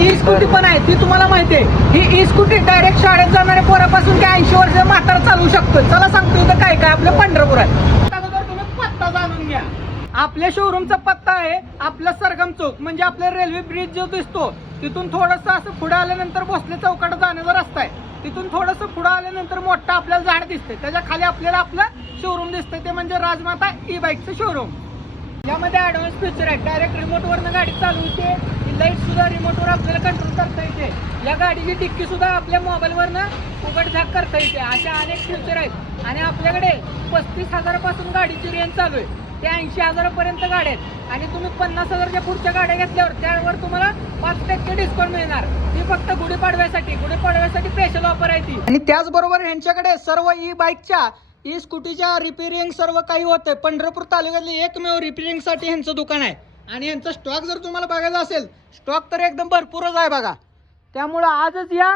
E scooty पण आहे, ती तुम्हाला माहिती आहे. ही ई स्कूटी डायरेक्ट शाळेत जाणाऱ्या पोरापासून ते 80 वर्ष म्हातारा चालवू शकतो. चला सांगतो इथं काय काय आपलं पंढरपुरात. अगोदर तुम्ही पत्ता जाणून घ्या. आपल्या शोरूमचा पत्ता आहे आपला सरगम चौक, म्हणजे आपला रेल्वे ब्रिज जो दिसतो तिथून थोडंसं असं पुढे आल्यानंतर भोसले चौकात जाण्याचा रस्ता आहे. तिथून थोडंसं पुढे आल्यानंतर मोठं आपल्याला झाड दिसतंय, त्याच्या खाली आपल्याला आपलं शोरूम दिसतंय, ते म्हणजे राजमाता ई बाईकचं शोरूम. यामध्ये ॲडव्हान्स फीचर आहे. डायरेक्ट रिमोटवरनं गाडी चालू होते. लाईट सुद्धा रिमोटवर आपल्याला कंट्रोल करता येते. या गाडीची डिक्की सुद्धा आपल्या मोबाईलवरनं उघडझाक करता येते. अशा अनेक फीचर आहेत. आणि आपल्याकडे 35,000 पासून गाडीची रेंज चालू आहे, ते 80,000 पर्यंत गाड्या आहेत. आणि तुम्ही 50,000च्या पुढच्या गाड्या घेतल्यावर त्यावर तुम्हाला 5% डिस्काउंट मिळणार. ती फक्त गुढीपाडव्यासाठी स्पेशल ऑफर आहे ती. आणि त्याचबरोबर यांच्याकडे सर्व ई बाईकच्या ई स्कूटीच्या रिपेरिंग सर्व काही होतंय. पंढरपूर तालुक्यातली एकमेव रिपेरिंगसाठी यांचं दुकान आहे. आणि यांचा स्टॉक जर तुम्हाला बघायचा असेल, स्टॉक तर एकदम भरपूरच आहे बघा. त्यामुळं आजच या